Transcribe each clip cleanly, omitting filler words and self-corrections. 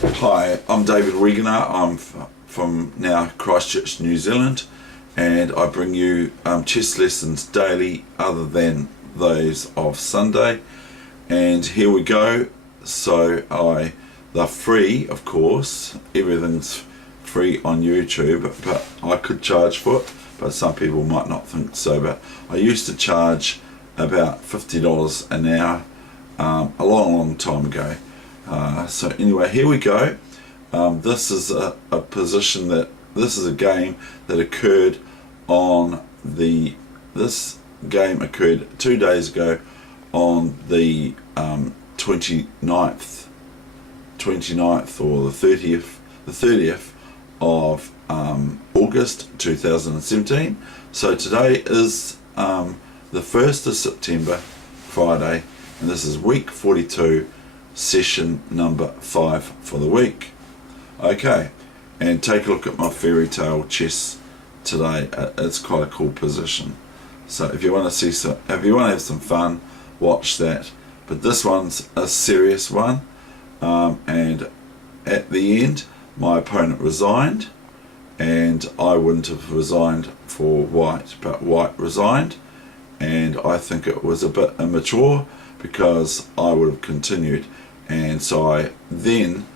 Hi, I'm David Weegenaar. I'm from now Christchurch, New Zealand, and I bring you chess lessons daily other than those of Sunday. And here we go. So they're free, of course. Everything's free on YouTube, but I could charge for it, but some people might not think so. But I used to charge about $50 an hour a long time ago. So anyway, here we go. This is a position this is a game that occurred this game occurred 2 days ago on the 29th or the 30th of August 2017. So today is the 1st of September, Friday, and this is week 42, session number 5 for the week. Okay, and take a look at my fairy tale chess today. It's quite a cool position. So if you want to have some fun, watch that. But this one's a serious one, and at the end my opponent resigned, and I wouldn't have resigned for white, but white resigned, and I think it was a bit immature because I would have continued. And so I then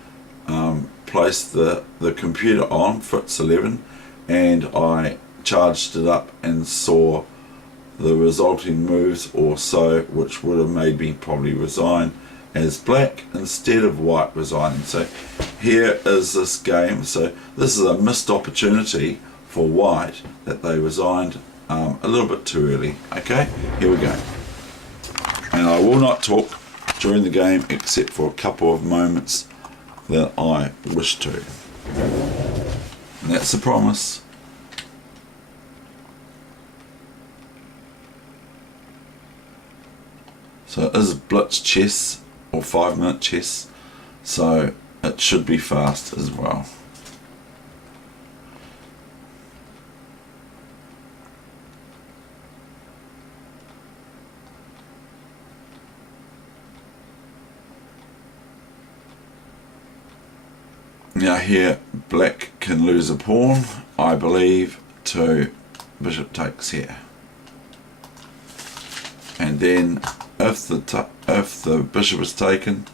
placed the computer on Fritz 11, and I charged it up and saw the resulting moves or so, which would have made me probably resign as black instead of white resigning. So here is this game. So this is a missed opportunity for white, that they resigned a little bit too early. Okay, here we go. And I will not talk during the game except for a couple of moments that I wish to. And that's a promise. So it is blitz chess or 5-minute chess, so it should be fast as well. Now here black can lose a pawn, I believe, to bishop takes here. And then if the bishop is taken,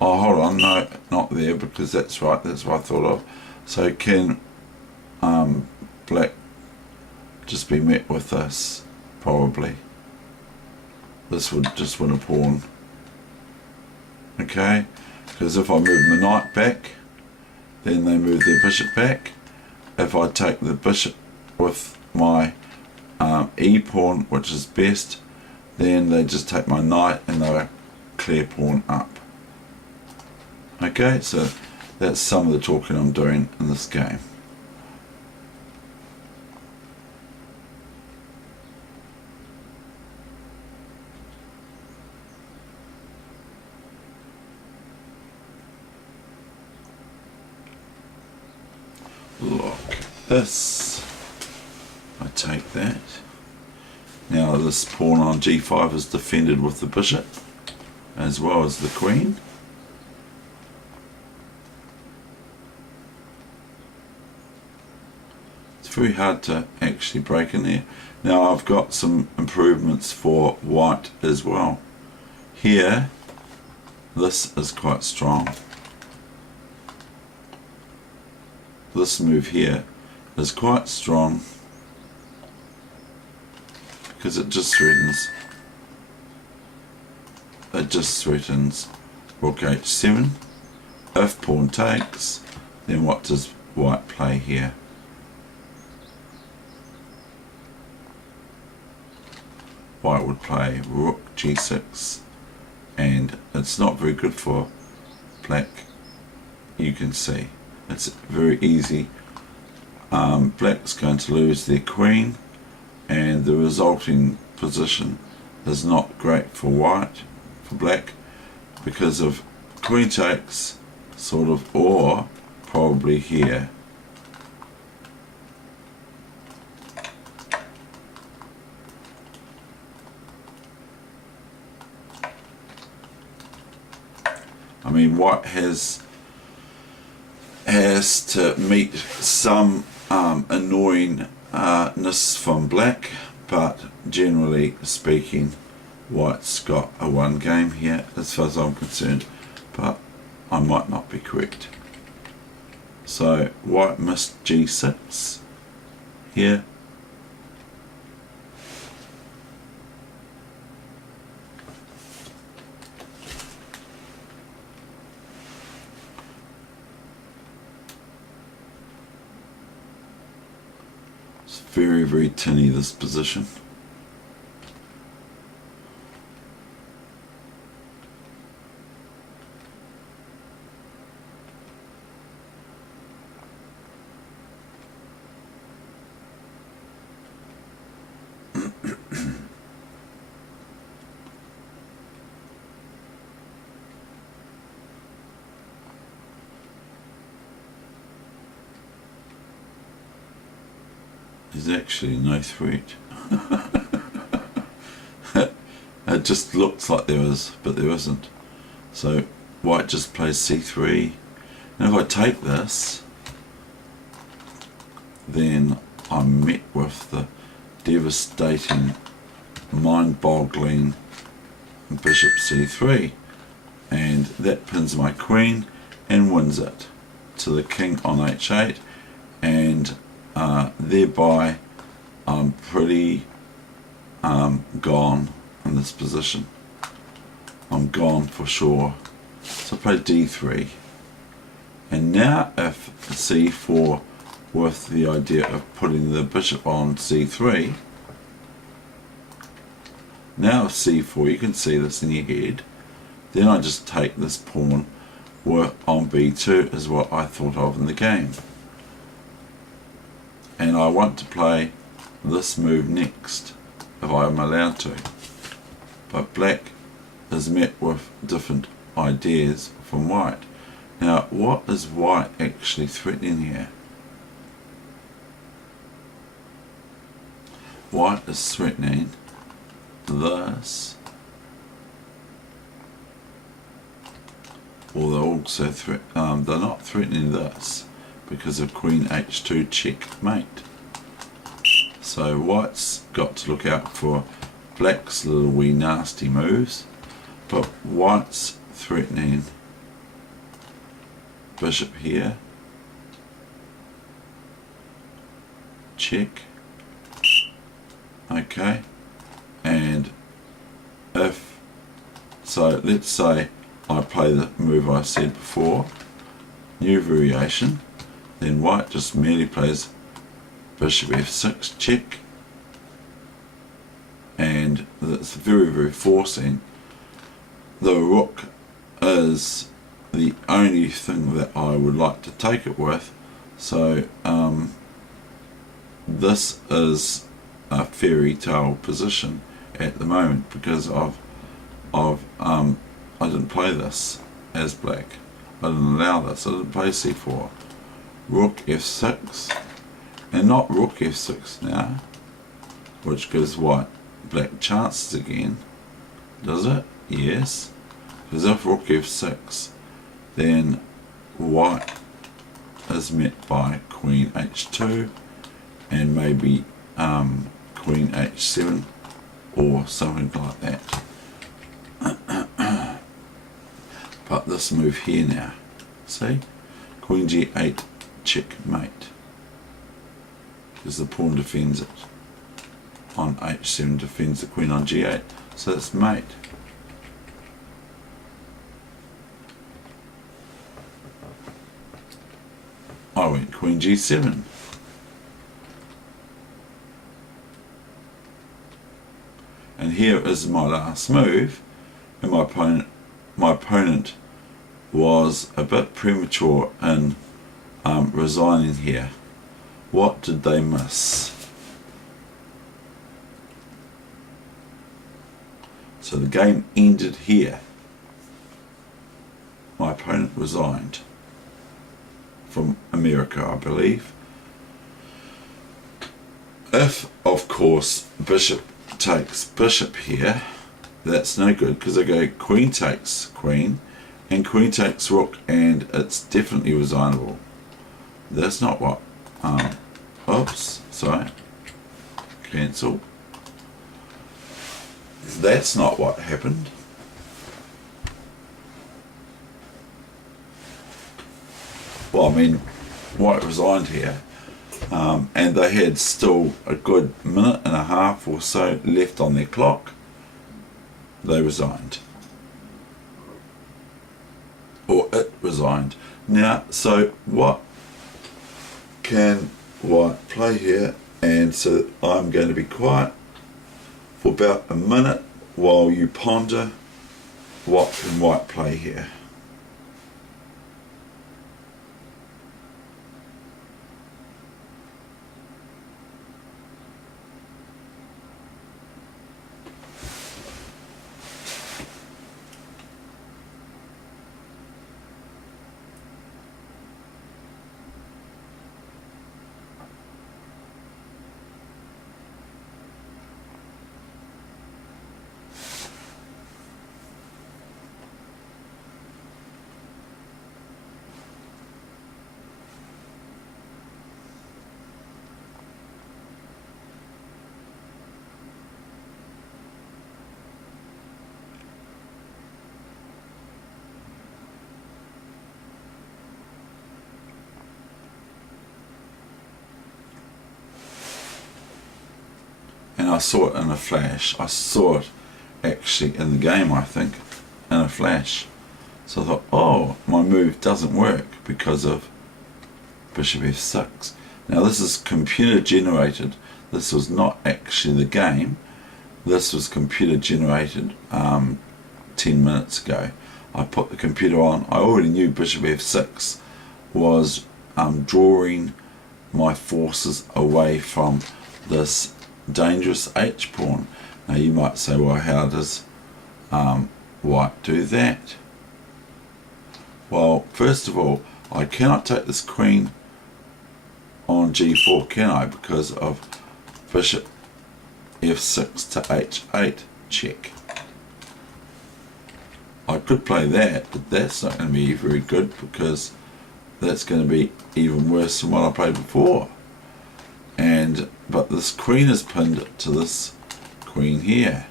oh hold on, no, not there, because that's right, that's what I thought of. So can black just be met with this? Probably. This would just win a pawn. Okay, because if I move my knight back, then they move their bishop back. If I take the bishop with my e pawn, which is best, then they just take my knight and they'll clear pawn up. Okay, so that's some of the talking I'm doing in this game. Look, this, I take that. Now this pawn on g5 is defended with the bishop as well as the queen. It's very hard to actually break in there. Now I've got some improvements for white as well. Here, this is quite strong. This move here is quite strong because it just threatens rook h7. If pawn takes, then what does white play here? White would play rook g6, and it's not very good for black. You can see it's very easy. Black's going to lose their queen, and the resulting position is not great for black, because of queen takes, sort of, or probably here. I mean, white has has to meet some annoyingness from black, but generally speaking, white's got a 1 game here as far as I'm concerned, but I might not be correct. So white missed g6 here. It's very, very tinny, this position. There's actually no threat. It just looks like there is, but there isn't. So white just plays c3. And if I take this, then I'm met with the devastating, mind-boggling bishop c3. And that pins my queen and wins it to the king on h8. And thereby I'm pretty gone in this position. I'm gone for sure. So I play d3, and now if c4 with the idea of putting the bishop on c3, now if c4, you can see this in your head, then I just take this pawn on b2 is what I thought of in the game. And I want to play this move next, if I am allowed to. But black is met with different ideas from white. Now, what is white actually threatening here? White is threatening this, or they're also they're not threatening this, because of queen h2 checkmate. So white's got to look out for black's little wee nasty moves, but white's threatening bishop here, check, okay, and if, so let's say I play the move I said before, new variation, then white just merely plays bishop f6 check, and that's very, very forcing. The rook is the only thing that I would like to take it with, so this is a fairy tale position at the moment because I didn't play this as black. I didn't allow this. I didn't play c4. Rook f6, and not rook f6 now, which gives white black chances again. Does it? Yes. Because if rook f6, then white is met by queen h2 and maybe queen h7 or something like that. But this move here now, see, queen g8 checkmate, because the pawn defends it on h7, defends the queen on g8, so that's mate. I went queen g7, and here is my last move, and my opponent was a bit premature in resigning here. What did they miss? So the game ended here. My opponent resigned from America, I believe. If, of course, bishop takes bishop here, that's no good because they go queen takes queen and queen takes rook, and it's definitely resignable. that's not what, oops, sorry, cancel. That's not what happened. Well, I mean, white resigned here, and they had still a good minute and a half or so left on their clock. They resigned. Or it resigned. Now, so what can white play here? And so I'm going to be quiet for about a minute while you ponder what can white play here. And I saw it in a flash. I saw it actually in the game, I think, in a flash. So I thought, oh, my move doesn't work because of bishop f6. Now this is computer generated. This was not actually the game. This was computer generated 10 minutes ago. I put the computer on. I already knew bishop f6 was drawing my forces away from this dangerous H pawn. Now you might say, well, how does white do that? Well, first of all, I cannot take this queen on g4, can I? Because of bishop f6 to h8 check. I could play that, but that's not going to be very good because that's going to be even worse than what I played before. But this queen is pinned to this queen here.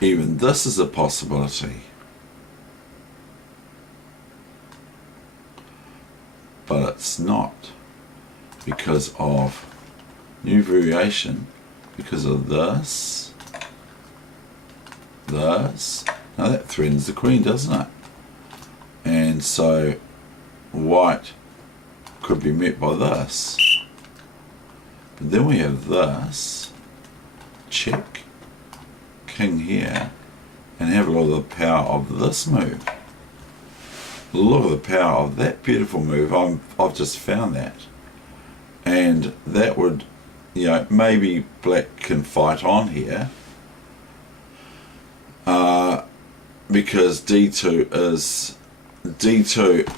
Even this is a possibility. But it's not, because of new variation, because of this. Now that threatens the queen, doesn't it? And so white could be met by this. But then we have this, check, king here, and have a look at the power of this move. Look at the power of that beautiful move. I've just found that. And that would, maybe black can fight on here. Because D2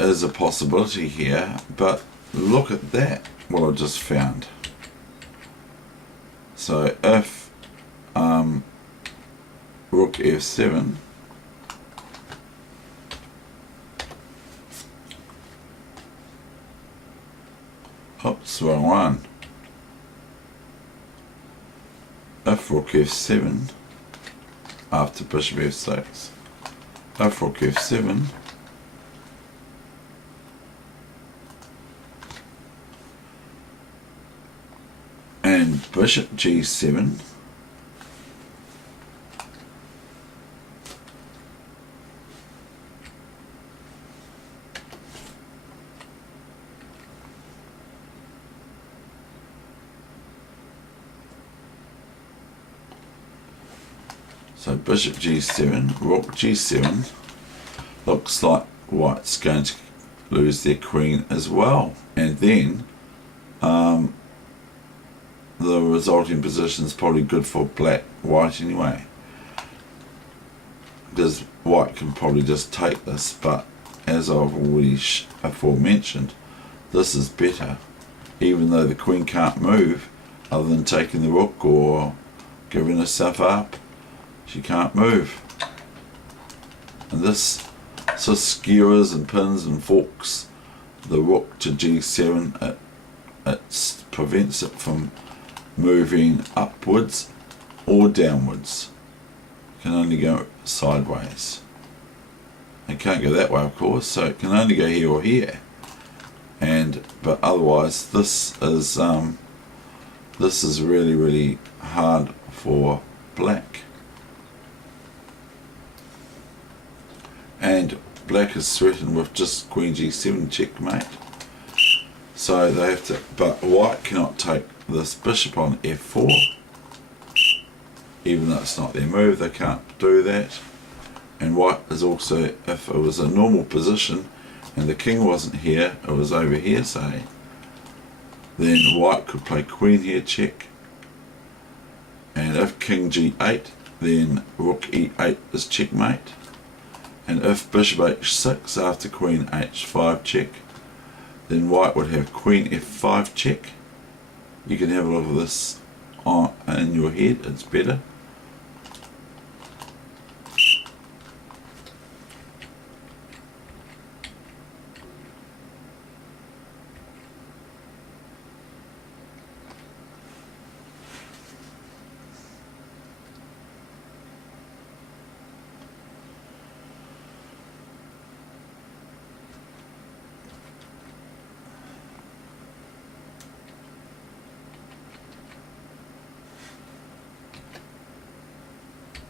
is a possibility here, but look at that, what I just found. So if rook f7, oops, wrong one. If rook f7 after bishop f6, if rook f7, and bishop g7, so bishop g7, rook g7, looks like white's going to lose their queen as well. And then the resulting position is probably good for white anyway, because white can probably just take this, but as I've already aforementioned, this is better, even though the queen can't move other than taking the rook or giving herself up. She can't move. and this so skewers and pins and forks the rook to g7. It prevents it from moving upwards or downwards. It can only go sideways. It can't go that way, of course, so it can only go here or here. But otherwise, this is really, really hard for black. And black is threatened with just queen g7 checkmate. So they have to, but white cannot take this bishop on f4. Even though it's not their move, they can't do that. And white is also, if it was a normal position and the king wasn't here, it was over here, say, then white could play queen here, check. And if king g8, then rook e8 is checkmate. And if bishop h6 after queen h5 check, then white would have queen f5 check. You can have a look at this in your head, it's better.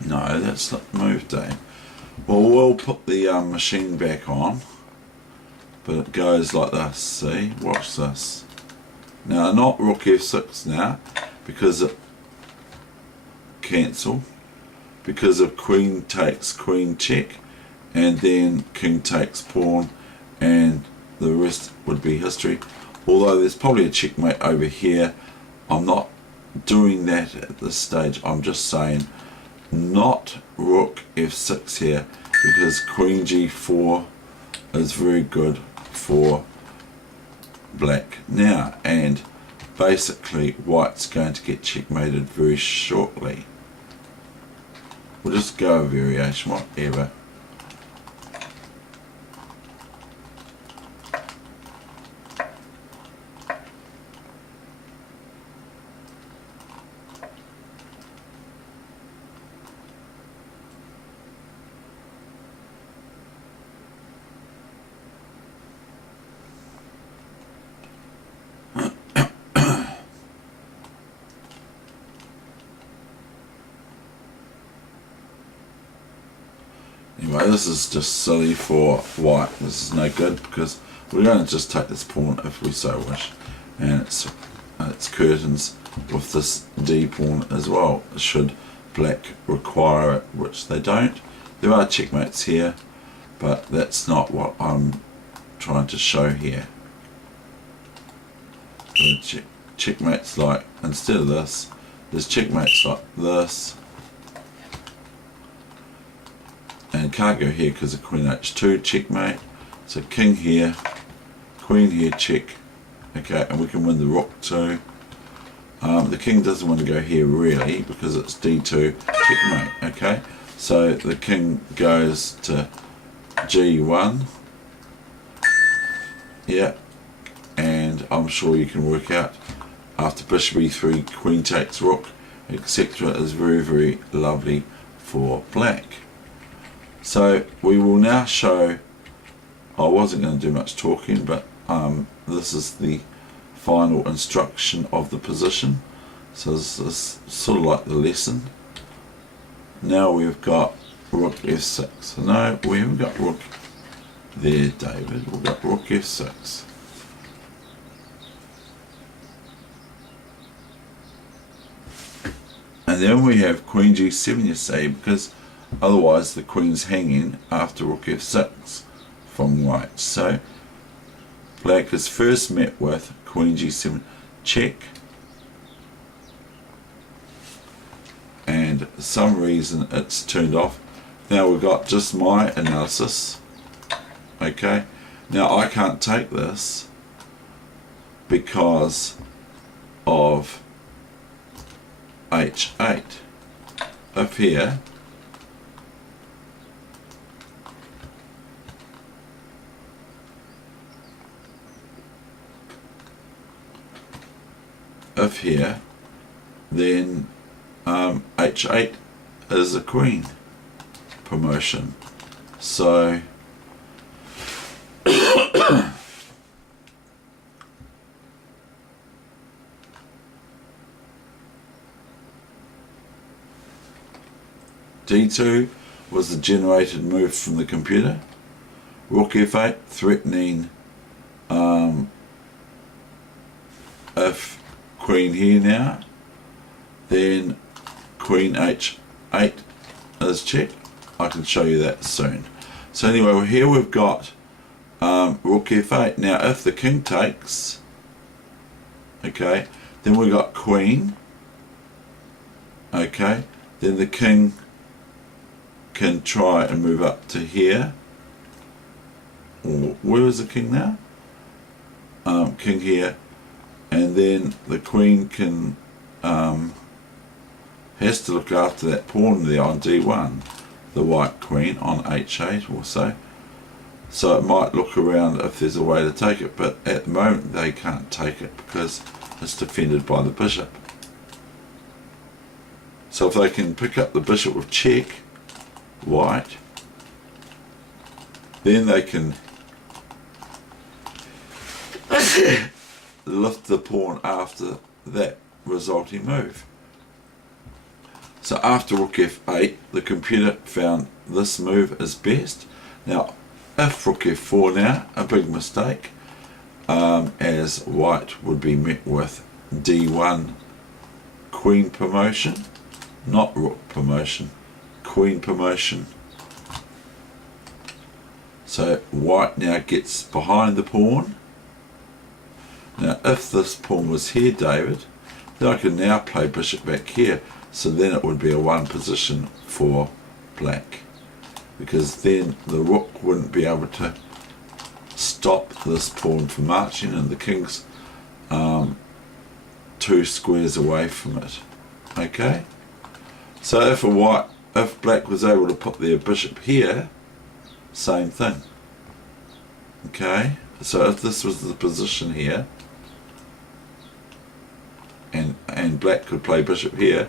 No, that's not the move, Dave. Well, we'll put the machine back on, but it goes like this, see? Watch this. Now, not rook f6 now, because it cancel, because of queen takes queen check, and then king takes pawn, and the rest would be history. Although there's probably a checkmate over here. I'm not doing that at this stage. I'm just saying not rook f6 here, because queen g4 is very good for black now, and basically white's going to get checkmated very shortly. We'll just go a variation, whatever. Anyway, this is just silly for white. This is no good because we're going to just take this pawn if we so wish, and it's curtains with this d pawn as well, should black require it, which they don't. There are checkmates here, but that's not what I'm trying to show here. The checkmates, like, instead of this, there's checkmates like this, and can't go here because of queen h2 checkmate. So king here, queen here check. Okay, and we can win the rook too. The king doesn't want to go here really because it's d2 checkmate. Okay, so the king goes to g1. Yeah, and I'm sure you can work out after bishop e3, queen takes rook, etc. is very, very lovely for black. So we will now show, I wasn't going to do much talking, but this is the final instruction of the position. So this is sort of like the lesson. Now we've got rook f6. No, we haven't got rook there, David. We've got rook f6. And then we have queen g7, you see, because otherwise the queen's hanging after rook f6 from white. So black is first met with queen g7 check, and for some reason it's turned off. Now we've got just my analysis. Okay, now I can't take this because of h8 up here. if here, then h8 is a queen promotion. So d2 was the generated move from the computer. Rook f8 threatening if queen here now, then queen h8 is check. I can show you that soon. So anyway, here we've got rook f8. Now if the king takes, okay, then we got queen, okay, then the king can try and move up to here. Or where is the king now? King here, and then the queen can has to look after that pawn there on d1, the white queen on h8 also. So it might look around if there's a way to take it, but at the moment they can't take it because it's defended by the bishop. So if they can pick up the bishop with check, white, then they can lift the pawn after that resulting move. So after rook f8, the computer found this move is best. Now if rook f4 now, a big mistake, as white would be met with d1 queen promotion, not rook promotion, queen promotion. So white now gets behind the pawn. Now if this pawn was here, David, then I can now play bishop back here, so then it would be a one position for black, because then the rook wouldn't be able to stop this pawn from marching, and the king's 2 squares away from it. Okay, so if black was able to put their bishop here, same thing. Okay, so if this was the position here, and black could play bishop here,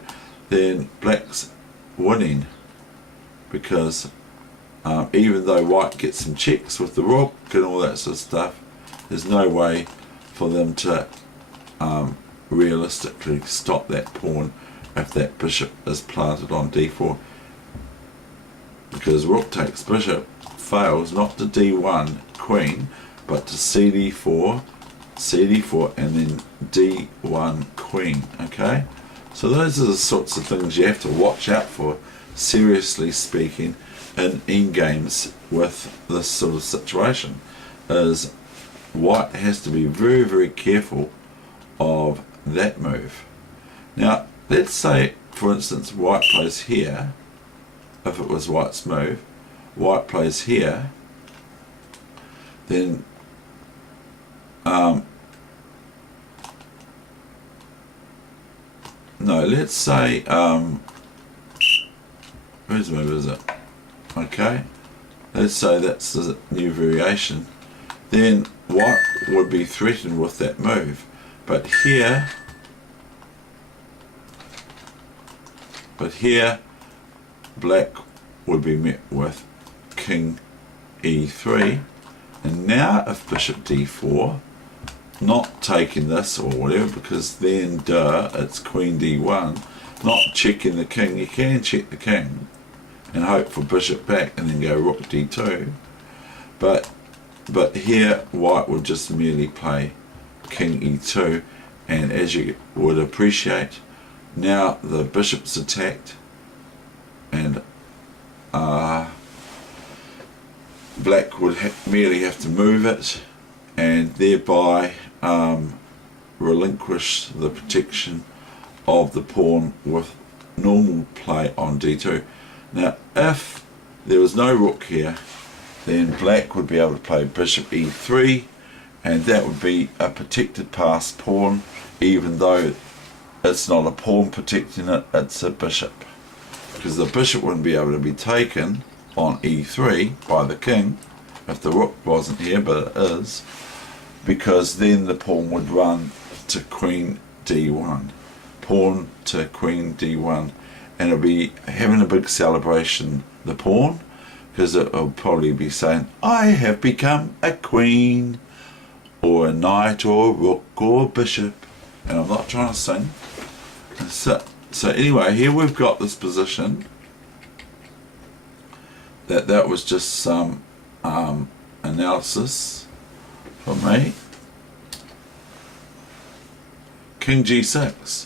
then black's winning, because even though white gets some checks with the rook and all that sort of stuff, there's no way for them to realistically stop that pawn if that bishop is planted on d4, because rook takes bishop fails not to d1 queen but to cd4, cd4 and then d1 queen. Okay, so those are the sorts of things you have to watch out for, seriously speaking, in endgames with this sort of situation. Is white has to be very, very careful of that move. Now let's say, for instance, white plays here. If it was white's move, white plays here, then no, let's say whose move is it? Okay, let's say that's the new variation. Then white would be threatened with that move, but here black would be met with king e3, and now if bishop d4, not taking this or whatever, because then it's queen d1, not checking the king. You can check the king and hope for bishop back and then go rook d2, but here white would just merely play king e2, and as you would appreciate, now the bishop's attacked, and black would merely have to move it and thereby relinquish the protection of the pawn with normal play on d2. Now if there was no rook here, then black would be able to play bishop e3, and that would be a protected passed pawn, even though it's not a pawn protecting it, it's a bishop, because the bishop wouldn't be able to be taken on e3 by the king if the rook wasn't here, but it is, because then the pawn would run to queen D1, pawn to queen D1, and it'll be having a big celebration, the pawn, because it'll probably be saying, I have become a queen, or a knight, or a rook, or a bishop, and I'm not trying to sing. So anyway, here we've got this position. That was just some analysis from me. King G6,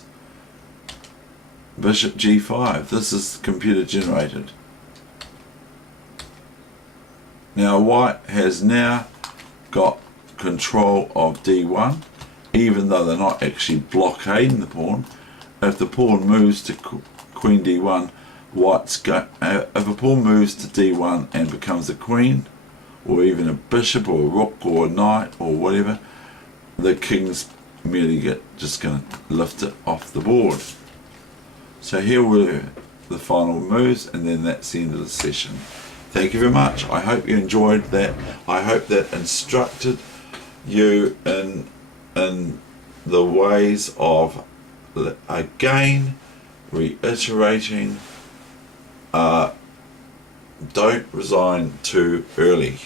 Bishop G5. This is computer generated. Now white has now got control of D1, even though they're not actually blockading the pawn. If the pawn moves to queen D1, if a pawn moves to D1 and becomes a queen, or even a bishop or a rook or a knight or whatever, the king's merely just going to lift it off the board. So here were the final moves, and then that's the end of the session. Thank you very much. I hope you enjoyed that. I hope that instructed you in the ways of, again, reiterating, don't resign too early.